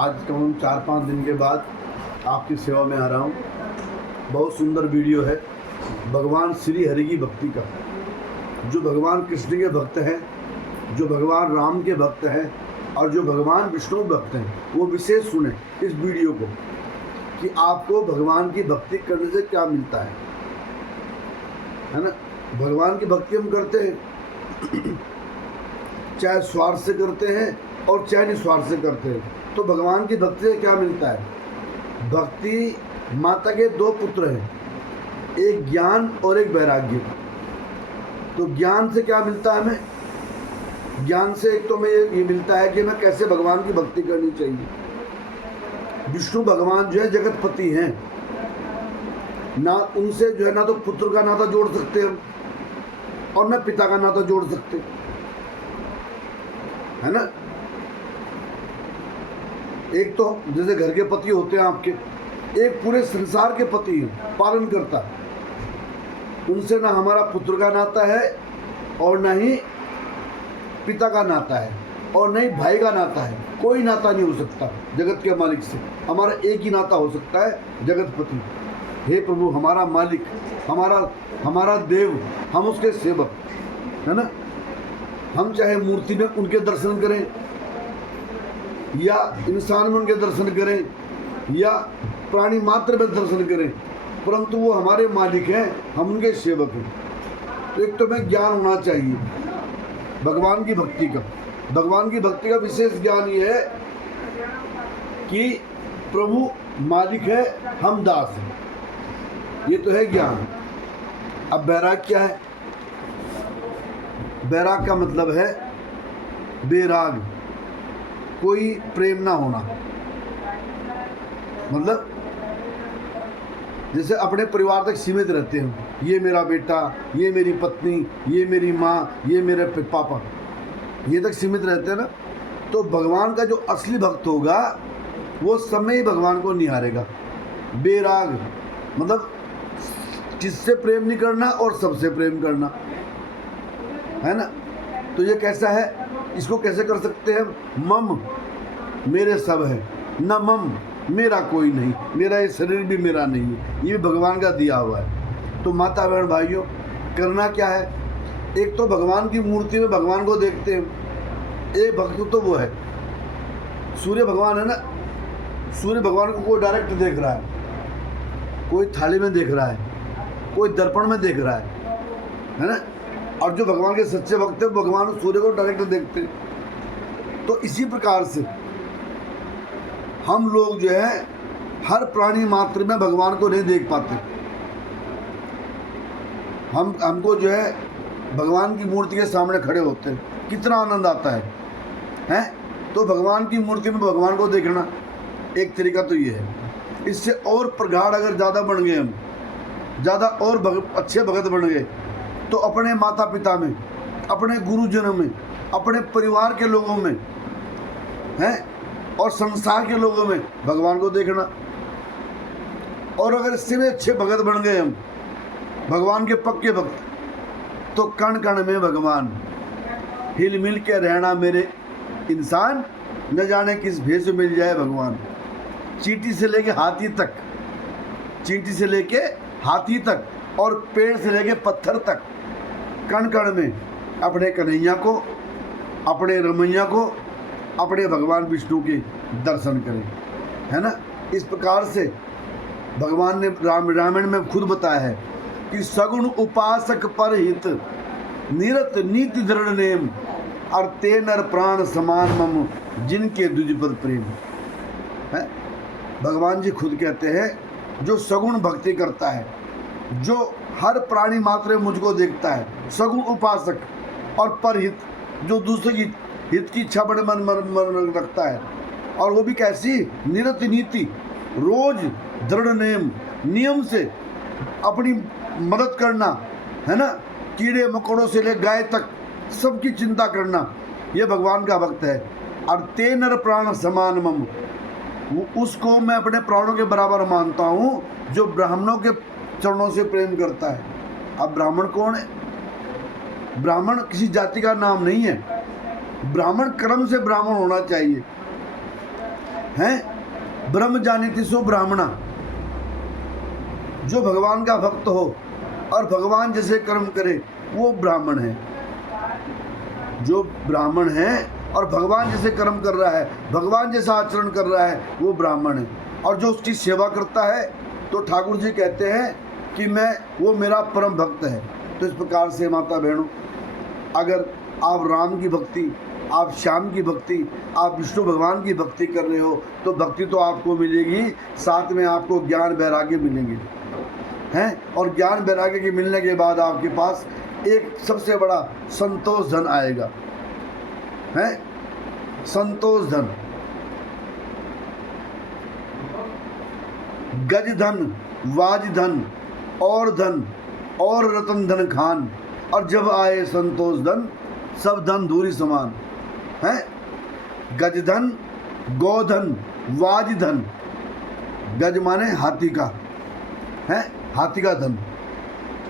आज कम 4-5 दिन के बाद आपकी सेवा में आ रहा हूँ। बहुत सुंदर वीडियो है भगवान श्री हरि की भक्ति का। जो भगवान कृष्ण के भक्त हैं, जो भगवान राम के भक्त हैं और जो भगवान विष्णु भक्त हैं, वो विशेष सुने इस वीडियो को कि आपको भगवान की भक्ति करने से क्या मिलता है ना। भगवान की भक्ति हम करते हैं चाहे स्वार्थ से करते हैं और चाहे निस्वार्थ से करते हैं। तो भगवान की भक्ति से क्या मिलता है? भक्ति माता के 2 पुत्र हैं, एक ज्ञान और एक वैराग्य। तो ज्ञान से क्या मिलता है हमें? ज्ञान से एक तो हमें ये मिलता है कि हमें कैसे भगवान की भक्ति करनी चाहिए। विष्णु भगवान जो है जगतपति हैं ना, उनसे जो है ना तो पुत्र का नाता जोड़ सकते हम और ना पिता का नाता जोड़ सकते, है ना। एक तो जैसे घर के पति होते हैं आपके, एक पूरे संसार के पति हैं, पालन करता। उनसे ना हमारा पुत्र का नाता है और ना ही पिता का नाता है और न ही भाई का नाता है। कोई नाता नहीं हो सकता जगत के मालिक से। हमारा एक ही नाता हो सकता है, जगतपति। हे प्रभु, हमारा मालिक, हमारा देव, हम उसके सेवक, है ना। हम चाहे मूर्ति में उनके दर्शन करें या इंसान में उनके दर्शन करें या प्राणी मात्र में दर्शन करें, परंतु वो हमारे मालिक हैं, हम उनके सेवक हैं। तो एक तो हमें ज्ञान होना चाहिए भगवान की भक्ति का। भगवान की भक्ति का विशेष ज्ञान ये है कि प्रभु मालिक है, हम दास हैं। ये तो है ज्ञान। अब बैराग क्या है? बैराग का मतलब है बेराग, कोई प्रेम ना होना। मतलब जैसे अपने परिवार तक सीमित रहते हैं, ये मेरा बेटा, ये मेरी पत्नी, ये मेरी माँ, ये मेरे पापा, ये तक सीमित रहते हैं ना। तो भगवान का जो असली भक्त होगा वो समय ही भगवान को निहारेगा। बेराग मतलब किससे प्रेम नहीं करना और सबसे प्रेम करना, है ना। तो ये कैसा है? इसको कैसे कर सकते हैं? मम मेरे सब है, न मम मेरा कोई नहीं, मेरा ये शरीर भी मेरा नहीं है, ये भी भगवान का दिया हुआ है। तो माता बहन भाइयों, करना क्या है? एक तो भगवान की मूर्ति में भगवान को देखते हैं। एक भक्त तो वो है सूर्य भगवान, है ना। सूर्य भगवान को कोई डायरेक्ट देख रहा है, कोई थाली में देख रहा है, कोई दर्पण में देख रहा है ना। और जो भगवान के सच्चे भक्त हैं भगवान सूर्य को डायरेक्ट देखते हैं। तो इसी प्रकार से हम लोग जो है हर प्राणी मात्र में भगवान को नहीं देख पाते। हमको जो है भगवान की मूर्ति के सामने खड़े होते हैं, कितना आनंद आता है। तो भगवान की मूर्ति में भगवान को देखना एक तरीका तो ये है। इससे और प्रगाढ़ अगर ज़्यादा बन गए हम, ज़्यादा और अच्छे भगत बन गए, तो अपने माता पिता में, अपने गुरुजनों में, अपने परिवार के लोगों में हैं और संसार के लोगों में भगवान को देखना। और अगर इससे भी अच्छे भगत बन गए हम, भगवान के पक्के भक्त, तो कण कण में भगवान, हिल मिल के रहना मेरे इंसान, न जाने किस भेष में मिल जाए भगवान। चींटी से लेके हाथी तक, चींटी से लेके हाथी तक और पेड़ से लेके पत्थर तक, कण कण में अपने कन्हैया को, अपने रमैया को, अपने भगवान विष्णु के दर्शन करें, है ना। इस प्रकार से भगवान ने रामायण में खुद बताया है कि सगुण उपासक पर हित, निरत नीति दृढ़ नेम, और ते नर प्राण समान मम, जिनके द्विजपद प्रेम है। भगवान जी खुद कहते हैं जो सगुण भक्ति करता है, जो हर प्राणी मात्र में मुझको देखता है, सगुण उपासक, और परहित, जो दूसरे की हित की इच्छा बड़े मन रखता है, और वो भी कैसी? निरत नीति, रोज दृढ़ नियम से अपनी मदद करना, है ना। कीड़े मकोड़ों से ले गाय तक सबकी चिंता करना, ये भगवान का भक्त है। और ते नर प्राण समान मम, उसको मैं अपने प्राणों के बराबर मानता हूँ जो ब्राह्मणों के चरणों से प्रेम करता है। अब ब्राह्मण कौन है? ब्राह्मण किसी जाति का नाम नहीं है। ब्राह्मण कर्म से ब्राह्मण होना चाहिए। हैं। ब्रह्म जानीति सो ब्राह्मणा, जो भगवान का भक्त हो और भगवान जैसे कर्म करे वो ब्राह्मण है। जो ब्राह्मण है और भगवान जैसे कर्म कर रहा है, भगवान जैसा आचरण कर रहा है, वो ब्राह्मण है। और जो उसकी सेवा करता है तो ठाकुर जी कहते हैं कि वो मेरा परम भक्त है। तो इस प्रकार से माता बहनों, अगर आप राम की भक्ति, आप श्याम की भक्ति, आप विष्णु भगवान की भक्ति कर रहे हो तो भक्ति तो आपको मिलेगी, साथ में आपको ज्ञान वैराग्य मिलेंगे हैं। और ज्ञान वैराग्य के मिलने के बाद आपके पास एक सबसे बड़ा संतोष धन आएगा, हैं, संतोष धन, गज धन, वाज धन और रतन धन खान। और जब आए संतोष धन, सब धन धूरी समान है। गज धन, गोधन, वाज धन। गज माने हाथी का है, हाथी का धन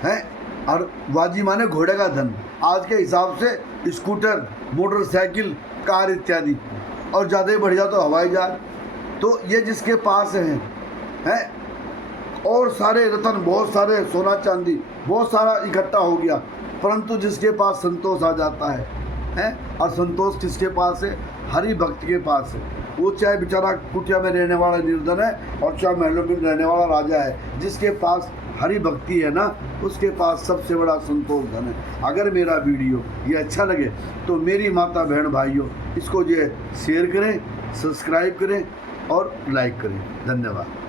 है, और वाजी माने घोड़े का धन। आज के हिसाब से स्कूटर, मोटरसाइकिल, कार इत्यादि, और ज़्यादा ही बढ़ जाए तो हवाई जहाज। तो ये जिसके पास है, और सारे रतन, बहुत सारे सोना चांदी, बहुत सारा इकट्ठा हो गया, परंतु जिसके पास संतोष आ जाता है। और संतोष किसके पास है? हरि भक्त के पास है। वो चाहे बेचारा कुटिया में रहने वाला निर्धन है और चाहे महलों में रहने वाला राजा है, जिसके पास हरि भक्ति है ना, उसके पास सबसे बड़ा संतोष धन है। अगर मेरा वीडियो ये अच्छा लगे तो मेरी माता बहन भाइयों, इसको जो है शेयर करें, सब्सक्राइब करें और लाइक करें। धन्यवाद।